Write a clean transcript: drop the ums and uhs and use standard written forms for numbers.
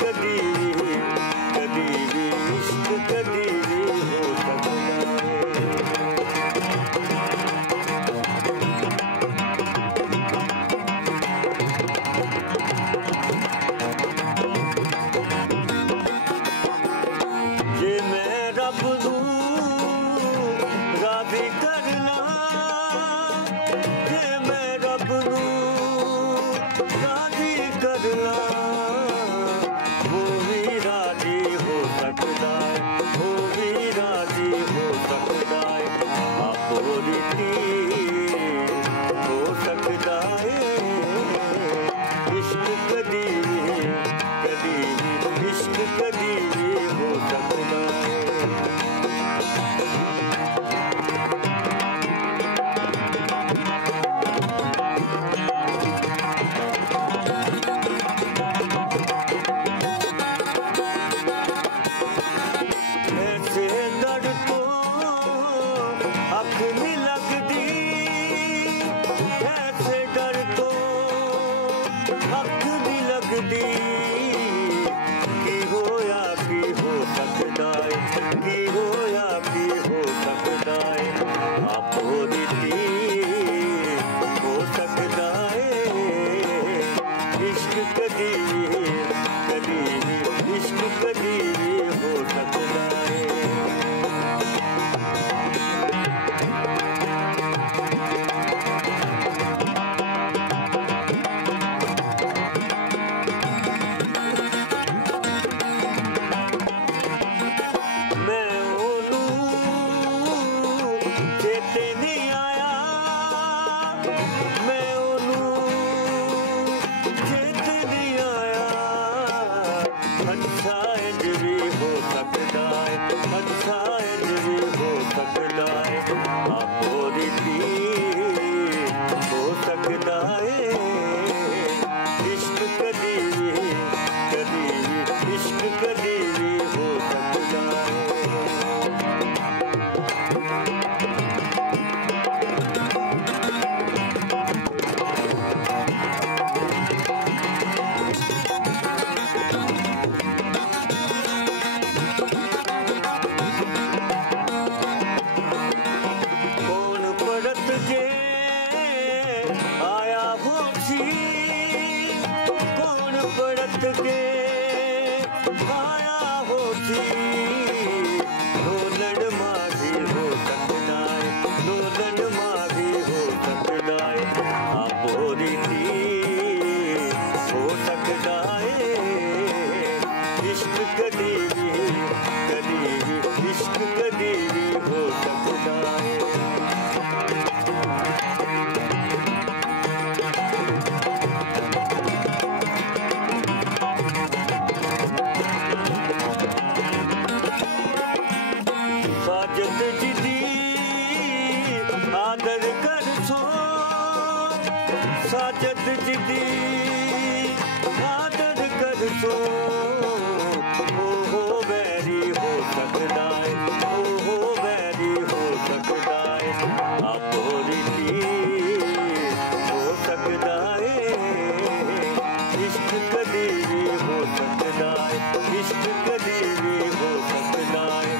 कदी भी इश्क कदी भी हो सकता है। ये मैं रब दूं राज़ी करना, ये मैं रब दूं राज़ी करना, वो भी राज़ी हो सकता है, वो भी राज़ी हो सकता है। आप रीति हो सकता है, इश्क कदी इश्क कदी हो सकता है। ऐसे दर्द तो आँख नहीं लगती, ऐसे दर्द तो आँख नहीं लगती, कि होया कि हो सकता है, कि होया कि हो सकता है। आप रीति हो सकता है, इश्क कदी इश्क कदी हो सकता है। मैं ओनू चेते नहीं आया, मैं ओनू चेते नहीं आया। अच्छा इंज भी हो सकता है, अच्छा इंज भी हो सकता है। आप रीति हो सकता है, इश्क कदी इश्क कदी भी हो सकता है। कौन पड़त के आया होशी, कौन पड़त के आया होशी। डोलन माँ भी हो सकता है, डोलन माँ भी हो सकता है। आप रीति हो सकता है, इश्क कदी इश्क कदी भी हो सकता है। साजद जिदी आदर कर सो, साजद जिदी आदर कर सो। हो वैरी हो सकता है, हो वैरी हो सकता है। आप रीति हो सकता है, इश्क कदी भी हो सकता है, इश्क कदी भी हो सकता है।